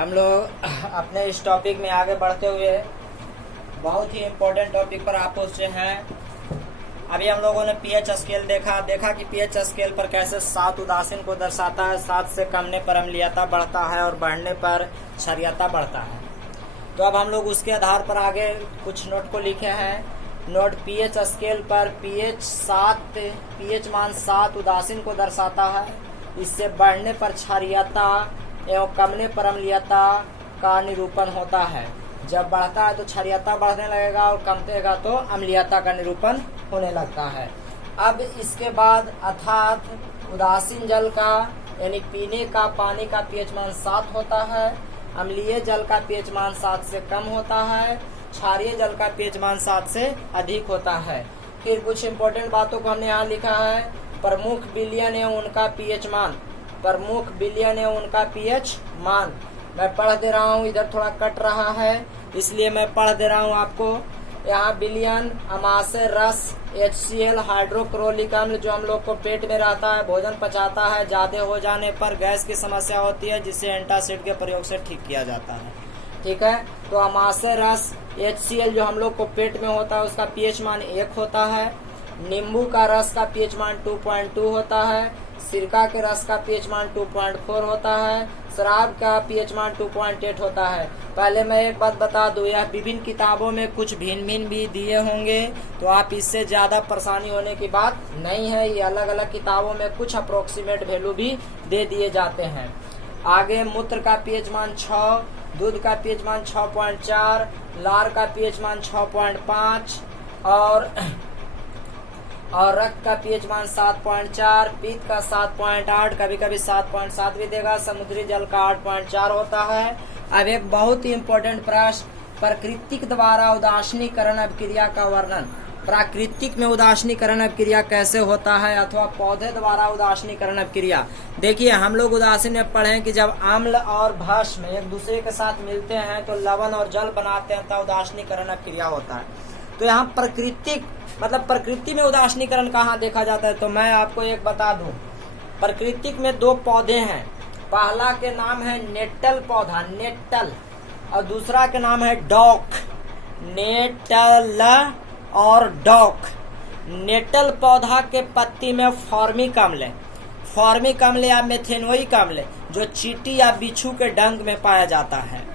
हम लोग अपने इस टॉपिक में आगे बढ़ते हुए बहुत ही इम्पोर्टेंट टॉपिक पर आप पहुंचे हैं। अभी हम लोगों ने पीएच स्केल देखा कि पीएच स्केल पर कैसे 7 उदासीन को दर्शाता है। 7 से कमने पर अम्लीयता बढ़ता है और बढ़ने पर क्षारीयता बढ़ता है। तो अब हम लोग उसके आधार पर आगे कुछ नोट को लिखे हैं। नोट पीएच स्केल पर पीएच मान 7 उदासीन को दर्शाता है। इससे बढ़ने पर क्षारीयता एवं कमने पर अम्लीयता का निरूपण होता है। जब बढ़ता है तो क्षारीयता बढ़ने लगेगा और कमतेगा तो अम्लीयता का निरूपण होने लगता है। अब इसके बाद अर्थात उदासीन जल का यानी पीने का पानी का पीएच मान 7 होता है। अम्लीय जल का पीएच मान 7 से कम होता है। क्षारीय जल का पीएच मान 7 से अधिक होता है। फिर कुछ इम्पोर्टेंट बातों को हमने यहाँ लिखा है। प्रमुख विलयन एवं उनका पीएच मान। प्रमुख विलयन एवं उनका पीएच मान मैं पढ़ दे रहा हूँ। इधर थोड़ा कट रहा है इसलिए मैं पढ़ दे रहा हूँ आपको। यहाँ विलयन अमाशय रस HCl हाइड्रोक्लोरिक अम्ल जो हम लोग को पेट में रहता है, भोजन पचाता है। ज्यादा हो जाने पर गैस की समस्या होती है जिसे एंटासिड के प्रयोग से ठीक किया जाता है। ठीक है, तो अमाशय रस HCl जो हम लोग को पेट में होता है उसका पीएच मान 1 होता है। नींबू का रस का पीएच मान 2.2 होता है। सिरका के रस का पीएच मान 2.4 होता है। शराब का पीएच मान 2.8 होता है। पहले मैं एक बात बता दूं, यह विभिन्न किताबों में कुछ भिन्न भिन्न भी दिए होंगे तो आप इससे ज्यादा परेशानी होने की बात नहीं है। ये अलग अलग किताबों में कुछ अप्रोक्सीमेट वैल्यू भी दे दिए जाते हैं। आगे मूत्र का पीएच मान 6, दूध का पीएच मान 6.4, लार का पीएच मान 6.5 और रक्त का पीएच मान 7.4, पीत का 7.8, कभी कभी 7.7 भी देगा। समुद्री जल का 8.4 होता है। अब एक बहुत ही इम्पोर्टेंट प्रश्न, प्राकृतिक द्वारा उदासीनीकरण अभिक्रिया का वर्णन। प्राकृतिक में उदासीनीकरण अभिक्रिया कैसे होता है अथवा पौधे द्वारा उदासीनीकरण अभिक्रिया। देखिए, हम लोग उदासीन में पढ़े कि जब अम्ल और भस्म एक दूसरे के साथ मिलते हैं तो लवण और जल बनाते हैं तब उदासीनीकरण अभिक्रिया होता है। तो यहाँ प्राकृतिक मतलब प्रकृति में उदासीनीकरण कहाँ देखा जाता है तो मैं आपको एक बता दूं। प्राकृतिक में 2 पौधे हैं। पहला के नाम है नेटल पौधा, नेटल, और दूसरा के नाम है डॉक, नेटल और डॉक। नेटल पौधा के पत्ती में फॉर्मिक अम्ल, फॉर्मिक अम्ल या मेथेनोइक अम्ल जो चींटी या बिच्छू के डंक में पाया जाता है।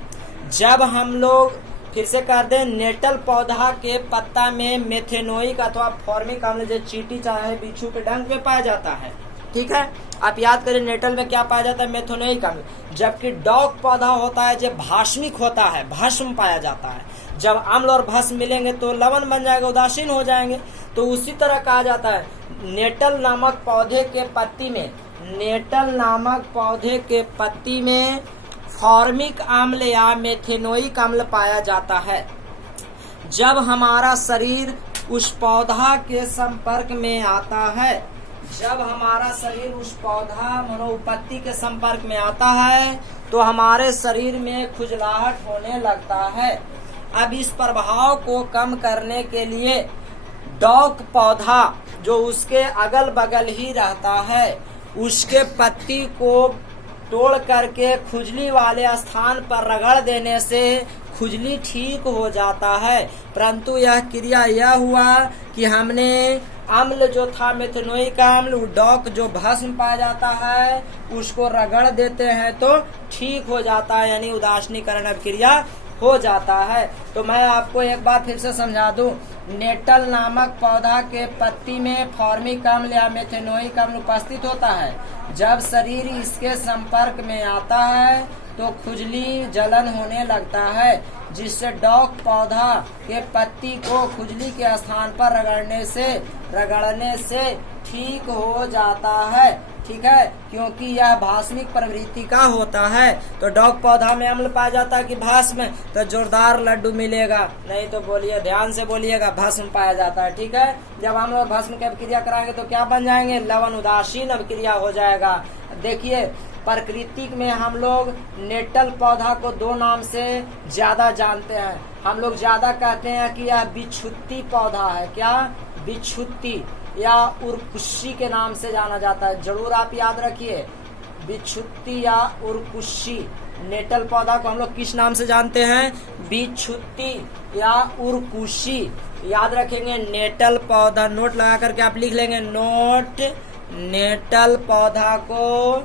जब हम लोग फिर से कर दें, नेटल पौधा के पत्ता में मेथेनोइक अथवा फॉर्मिक अम्ल जो चींटी चाहे बिच्छू के डंक में पाया जाता है। ठीक है, आप याद करें नेटल में क्या पाया जाता है, मेथेनोइक अम्ल। जबकि डॉक पौधा होता है जो भाष्मिक होता है, भस्म पाया जाता है। जब अम्ल और भस्म मिलेंगे तो लवण बन जाएगा, उदासीन हो जाएंगे। तो उसी तरह कहा जाता है नेटल नामक पौधे के पत्ती में, नेटल नामक पौधे के पत्ती में फॉर्मिक अम्ल या मेथेनोइक अम्ल पाया जाता है। जब हमारा शरीर उस पौधा के संपर्क में आता है, जब हमारा शरीर उस पौधा मनोपत्ति के संपर्क में आता है तो हमारे शरीर में खुजलाहट होने लगता है। अब इस प्रभाव को कम करने के लिए डॉक पौधा जो उसके अगल बगल ही रहता है उसके पत्ती को तोड़ करके खुजली वाले स्थान पर रगड़ देने से खुजली ठीक हो जाता है। परंतु यह क्रिया यह हुआ कि हमने अम्ल जो था मेथेनोइक अम्ल, डॉक जो भस्म पाया जाता है उसको रगड़ देते हैं तो ठीक हो जाता है, यानी उदासीनीकरण अभिक्रिया हो जाता है। तो मैं आपको एक बार फिर से समझा दूं, नेटल नामक पौधा के पत्ती में फॉर्मिक अम्ल या मेथेनोइक अम्ल उपस्थित होता है। जब शरीर इसके संपर्क में आता है तो खुजली जलन होने लगता है, जिससे डॉक पौधा के पत्ती को खुजली के स्थान पर रगड़ने से ठीक हो जाता है। ठीक है, क्योंकि यह भास्मिक प्रवृत्ति का होता है। तो डॉक पौधा में अम्ल पाया जाता है कि भस्म, तो जोरदार लड्डू मिलेगा, नहीं तो बोलिए, ध्यान से बोलिएगा, भस्म पाया जाता है। ठीक है, जब हम लोग भस्म की अभिक्रिया कराएंगे तो क्या बन जाएंगे, लवण उदासीन अभिक्रिया हो जाएगा। देखिए, प्राकृतिक में हम लोग नेटल पौधा को 2 नाम से ज्यादा जानते हैं। हम लोग ज्यादा कहते हैं कि यह बिच्छुत्ती पौधा है। क्या, बिच्छुत्ती या उरकुशी के नाम से जाना जाता है। जरूर आप याद रखिए, बिच्छुत्ती या उरकुशी नेटल पौधा को हम लोग किस नाम से जानते हैं? बिछुत्ती या उरकुशी। याद रखेंगे नेटल पौधा, नोट लगा करके आप लिख लेंगे नोट, नेटल पौधा को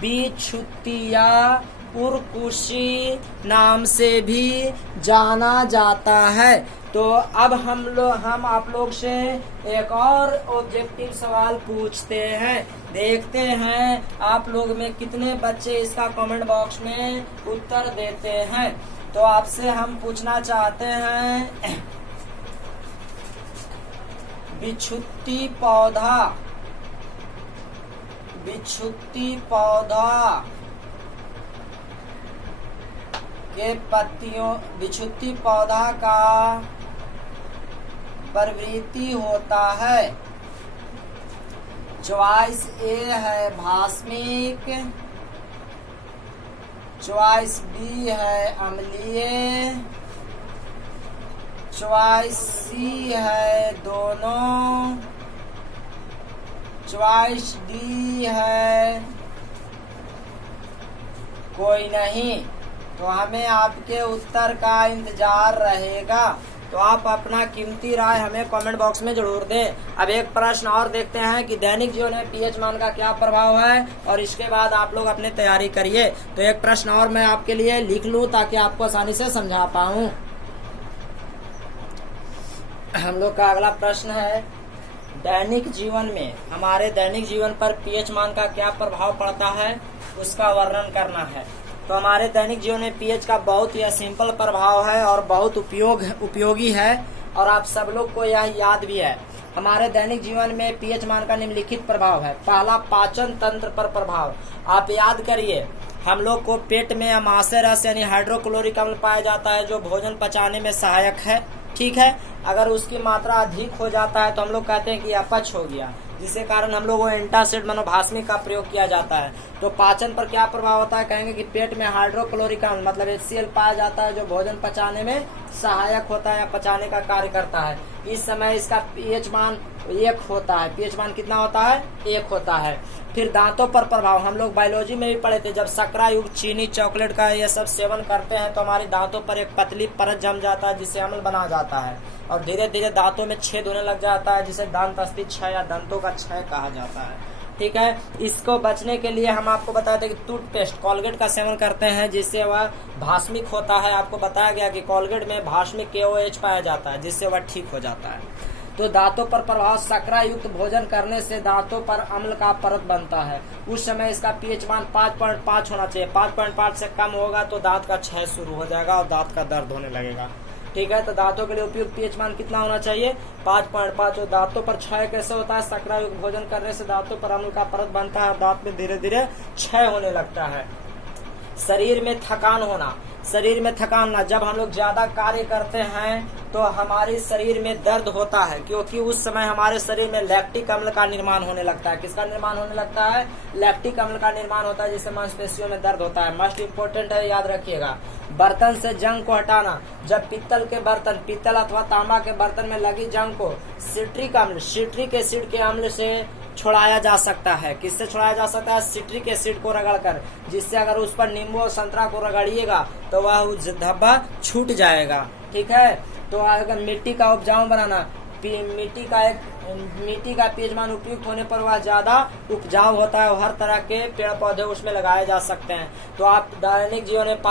बिछुत्ती या उरकुशी नाम से भी जाना जाता है। तो अब हम आप लोग से एक और ऑब्जेक्टिव सवाल पूछते हैं, देखते हैं आप लोग में कितने बच्चे इसका कमेंट बॉक्स में उत्तर देते हैं। तो आपसे हम पूछना चाहते हैं, बिछुत्ती पौधा के पत्तियों, बिछुत्ती पौधा का प्रवृत्ति होता है। चॉइस ए है भास्मिक, चॉइस बी है अम्लीय, चॉइस सी है दोनों, चॉइस डी है कोई नहीं। तो हमें आपके उत्तर का इंतजार रहेगा। तो आप अपना कीमती राय हमें कमेंट बॉक्स में जरूर दें। अब एक प्रश्न और देखते हैं कि दैनिक जीवन में पीएच मान का क्या प्रभाव है, और इसके बाद आप लोग अपनी तैयारी करिए। तो एक प्रश्न और मैं आपके लिए लिख लूं ताकि आपको आसानी से समझा पाऊं। हम लोग का अगला प्रश्न है, दैनिक जीवन में, हमारे दैनिक जीवन पर पीएच मान का क्या प्रभाव पड़ता है, उसका वर्णन करना है। तो हमारे दैनिक जीवन में पीएच का बहुत ही सिंपल प्रभाव है और बहुत उपयोगी है, और आप सब लोग को यह याद भी है। हमारे दैनिक जीवन में पीएच मान का निम्नलिखित प्रभाव है। पहला, पाचन तंत्र पर प्रभाव। आप याद करिए, हम लोग को पेट में अमाशय रस यानी हाइड्रोक्लोरिक अम्ल पाया जाता है जो भोजन पचाने में सहायक है। ठीक है, अगर उसकी मात्रा अधिक हो जाता है तो हम लोग कहते हैं कि अपच हो गया, जिसके कारण हम लोग को एंटासिड भास्मिक का प्रयोग किया जाता है। तो पाचन पर क्या प्रभाव होता है, कहेंगे कि पेट में हाइड्रोक्लोरिक अम्ल मतलब HCl पाया जाता है जो भोजन पचाने में सहायक होता है या पचाने का कार्य करता है। इस समय इसका पीएच मान 1 होता है। पीएच मान कितना होता है? 1 होता है। फिर दांतों पर प्रभाव, हम लोग बायोलॉजी में भी पढ़े थे, जब शर्करा युक्त चीनी, चॉकलेट का ये सब सेवन करते हैं तो हमारे दांतों पर एक पतली परत जम जाता है जिससे अम्ल बना जाता है, और धीरे धीरे दांतों में छेद होने लग जाता है जिसे दांत अस्थि क्षय या दंतों का क्षय कहा जाता है। ठीक है, इसको बचने के लिए हम आपको बताए थे कि टूथपेस्ट, कोलगेट का सेवन करते हैं जिससे वह भास्मिक होता है। आपको बताया गया कि कोलगेट में भास्मिक KOH पाया जाता है जिससे वह ठीक हो जाता है। तो दांतों पर प्रभाव, शर्करा युक्त भोजन करने से दांतों पर अम्ल का परत बनता है। उस समय इसका पीएच मान 5.5 होना चाहिए। 5.5 से कम होगा तो दांत का क्षय शुरू हो जाएगा और दांत का दर्द होने लगेगा। ठीक है, तो दांतों के लिए उपयुक्त पीएच मान कितना होना चाहिए? 5.5। दांतों पर क्षय कैसे होता है? शर्करा युक्त भोजन करने से दांतों पर अम्ल का परत बनता है और दांत में धीरे धीरे क्षय होने लगता है। शरीर में थकान होना, शरीर में थकान ना, जब हम लोग ज्यादा कार्य करते हैं तो हमारे शरीर में दर्द होता है, क्योंकि उस समय हमारे शरीर में लैक्टिक अम्ल का निर्माण होने लगता है। किसका निर्माण होने लगता है? लैक्टिक अम्ल का निर्माण होता है जिससे मांसपेशियों में दर्द होता है। मोस्ट इम्पोर्टेंट है, याद रखिएगा। बर्तन से जंग को हटाना, जब पित्तल के बर्तन, पित्तल अथवा तांबा के बर्तन में लगी जंग को सिट्रिक अम्ल, सिट्रिक एसिड के अम्ल से छुड़ाया जा सकता है। किससे छुड़ाया जा सकता है? सिट्रिक एसिड को रगड़कर, जिससे अगर उस पर नींबू और संतरा को रगड़िएगा तो वह धब्बा छूट जाएगा। ठीक है, तो अगर मिट्टी का उपजाऊ बनाना, मिट्टी का पीएच मान उपयुक्त होने पर वह ज्यादा उपजाऊ होता है, हर तरह के पेड़ पौधे उसमें लगाए जा सकते हैं। तो आप दैनिक जीवन में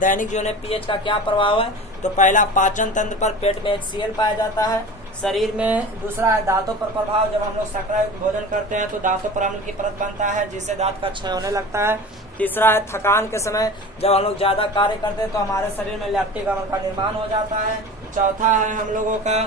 दैनिक जीवन में पीएच का क्या प्रभाव है? तो पहला, पाचन तंत्र पर, पेट में HCl पाया जाता है शरीर में। दूसरा है दांतों पर प्रभाव, जब हम लोग शर्करा युक्त भोजन करते हैं तो दांतों पर अम्ल की परत बनता है जिससे दांत का क्षय होने लगता है। तीसरा है थकान के समय, जब हम लोग ज्यादा कार्य करते हैं तो हमारे शरीर में लैक्टिक अम्ल का निर्माण हो जाता है। चौथा है हम लोगों का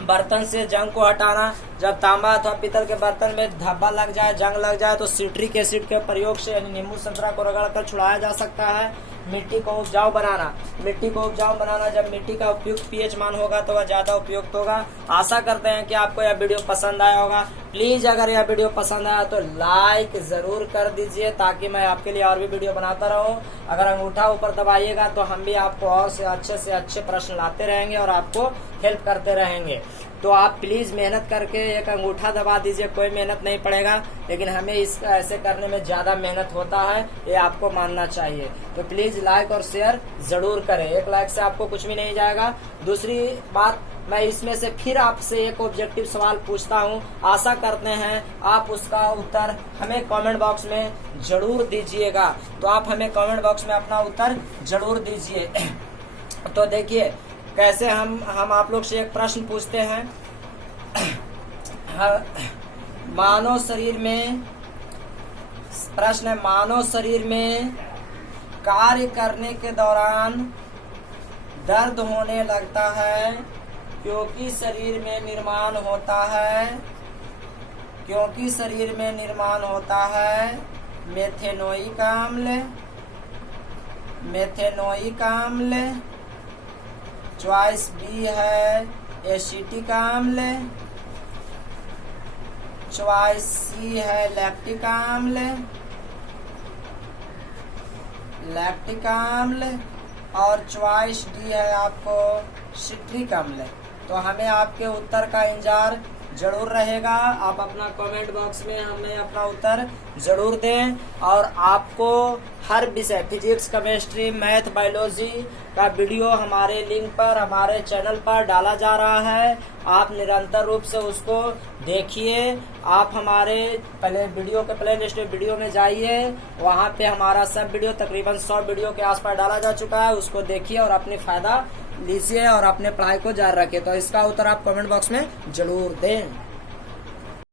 बर्तन से जंग को हटाना, जब तांबा अथवा पीतल के बर्तन में धब्बा लग जाए, जंग लग जाए तो सिट्रिक एसिड के प्रयोग से यानी नींबू संतरा को रगड़कर छुड़ाया जा सकता है। मिट्टी को उपजाऊ बनाना, मिट्टी को उपजाऊ बनाना, जब मिट्टी का उपयुक्त पीएच मान होगा तो वह ज्यादा उपयुक्त होगा। आशा करते हैं कि आपको यह वीडियो पसंद आया होगा। प्लीज अगर यह वीडियो पसंद आया तो लाइक जरूर कर दीजिए ताकि मैं आपके लिए और भी वीडियो बनाता रहूं। अगर अंगूठा ऊपर दबाइएगा तो हम भी आपको और से अच्छे प्रश्न लाते रहेंगे और आपको हेल्प करते रहेंगे। तो आप प्लीज मेहनत करके एक अंगूठा दबा दीजिए, कोई मेहनत नहीं पड़ेगा, लेकिन हमें इस ऐसे करने में ज्यादा मेहनत होता है, ये आपको मानना चाहिए। तो प्लीज लाइक और शेयर जरूर करें, एक लाइक से आपको कुछ भी नहीं जाएगा। दूसरी बात, मैं इसमें से फिर आपसे एक ऑब्जेक्टिव सवाल पूछता हूँ, आशा करते हैं आप उसका उत्तर हमें कमेंट बॉक्स में जरूर दीजिएगा। तो आप हमें कमेंट बॉक्स में अपना उत्तर जरूर दीजिए। तो देखिए कैसे हम आप लोग से एक प्रश्न पूछते हैं। मानव शरीर में, प्रश्न है, मानव शरीर में कार्य करने के दौरान दर्द होने लगता है क्योंकि शरीर में निर्माण होता है, क्योंकि शरीर में निर्माण होता है मेथेनोइक अम्ल, मेथेनोइक अम्ल, चॉइस बी है एसिटिक अम्ल, चॉइस सी है लैक्टिक अम्ल, लैक्टिक अम्ल, और चॉइस डी है आपको सिट्रिक अम्ल। तो हमें आपके उत्तर का इंतजार जरूर रहेगा। आप अपना कमेंट बॉक्स में हमें अपना उत्तर जरूर दें, और आपको हर विषय फिजिक्स, केमिस्ट्री, मैथ, बायोलॉजी का वीडियो हमारे लिंक पर, हमारे चैनल पर डाला जा रहा है। आप निरंतर रूप से उसको देखिए। आप हमारे पहले वीडियो के प्ले लिस्ट वीडियो में जाइए, वहाँ पे हमारा सब वीडियो तकरीबन 100 वीडियो के आसपास डाला जा चुका है, उसको देखिए और अपने फायदा लीजिए और अपने पढ़ाई को जारी रखिए। तो इसका उत्तर आप कमेंट बॉक्स में जरूर दें।